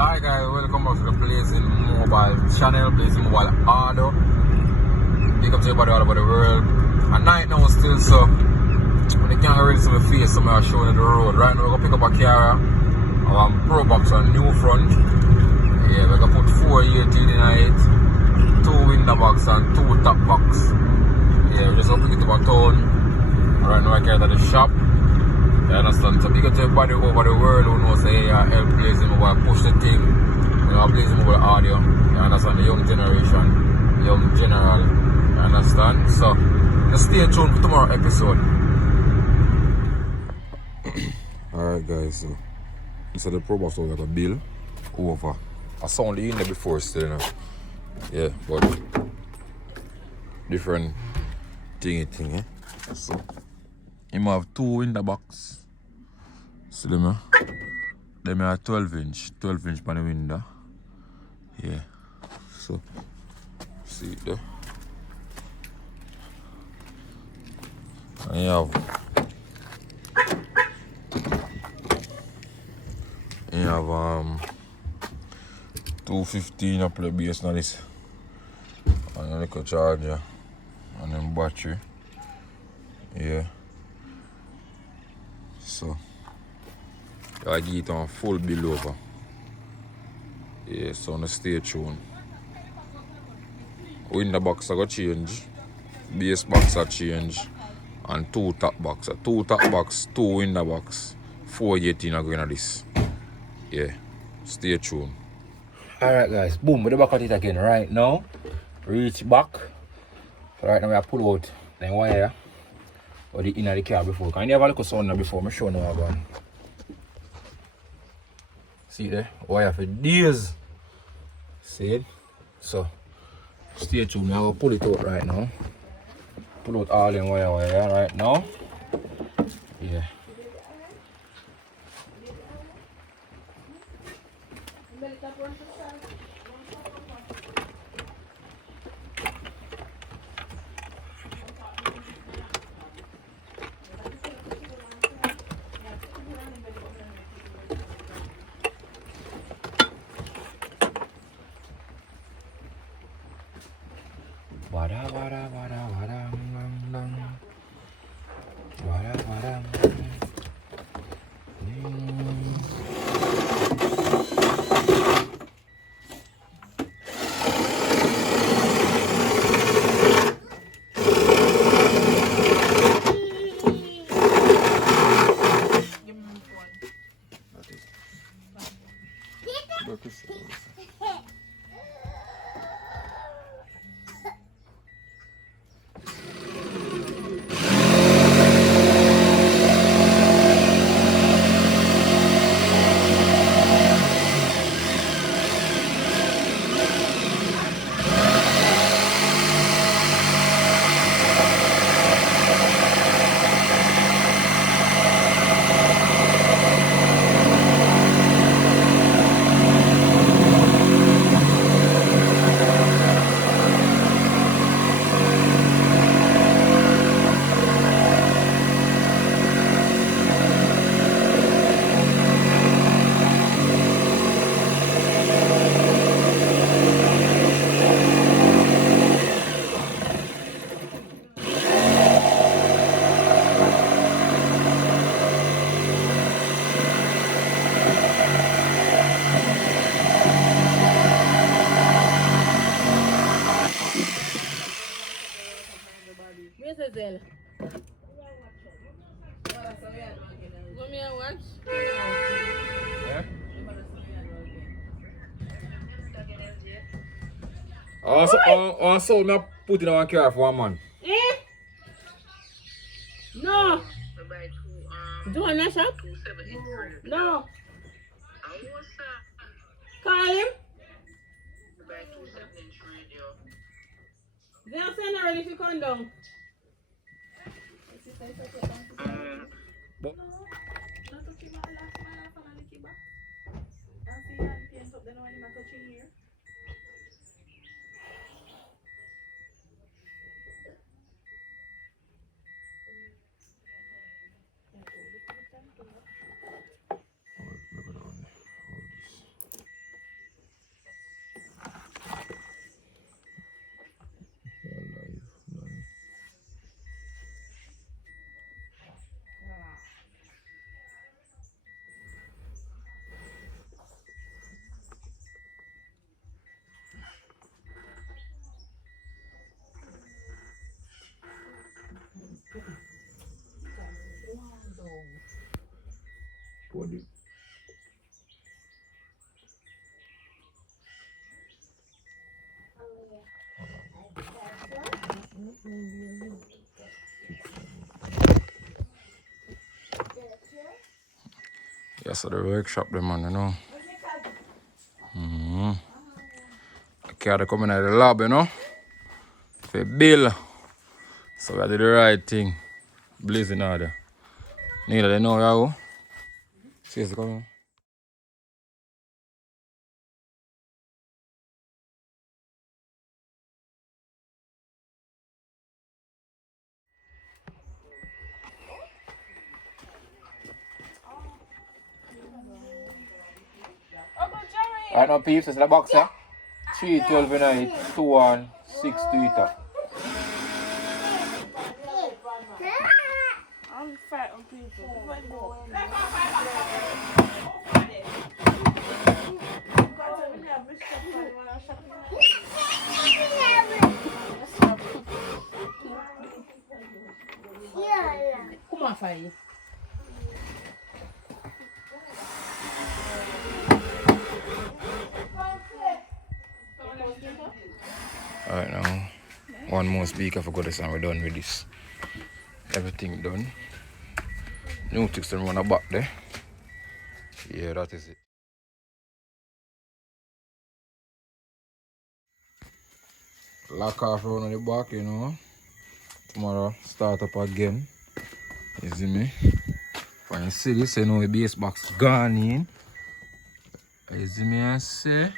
Hi guys, welcome back to the Blazing Mobile channel, Blazing Mobile Audio. Big up to everybody all over the world. At night now still, so when the camera ready to my face, so I'm showing you the road. Right now we're gonna pick up a car, Pro Box on new front. Yeah, we're gonna put 418 in it, 2 window box and 2 top box. Yeah, we're just gonna pick it up a town. Right now I carry it at the shop. You understand? So big up to everybody over the world who knows say help Blazing Mobile push the thing. You know, Blazing Mobile Audio. You understand? The young generation, young general. You understand? So just stay tuned for tomorrow's episode. Alright guys, so the Pro Box was like a bill over. I saw the in there before still, you know. Yeah, but different thing, eh? So you have 2 in the box. See them, them are 12 inch on the window. Yeah. So see it there. And you have 215 up the base on this. And a little charger. And then battery. Yeah. So I give it on full bill over. Yeah, so on stay tuned. Window box I got change. Base box I change. And 2 top box. 2 top box, 2 window box. 418 are going to this. Yeah. Stay tuned. Alright guys, boom, we're back at it again right now. Reach back. So right now we have pull out the wire or the inner of the car before. Can you have a look at sound before? I'm showing you how one. See there? Wire for days. See it? So stay tuned. I will pull it out right now. Pull out all the wire right now. Yeah. So me put it on car for 1 month. Eh? No. Do I not shop? No. Call him. They'll send her if you come down. Yeah, so the workshop them man, you know. Okay, they come in at the lab, you know. For bill. So we did the right thing. Blazing order. Neither they know how. See it's coming. Alright now peeps, this is the boxer. 312 in it, 216 I'm fat on people. Come on, Faye. Alright now, one more speaker for this and we're done with this. Everything done. New ticks and run a back there. Yeah, that is it. Lock off around the back, you know. Tomorrow start up again. You see me? When you see this, you know the base box gone in. You see me I say?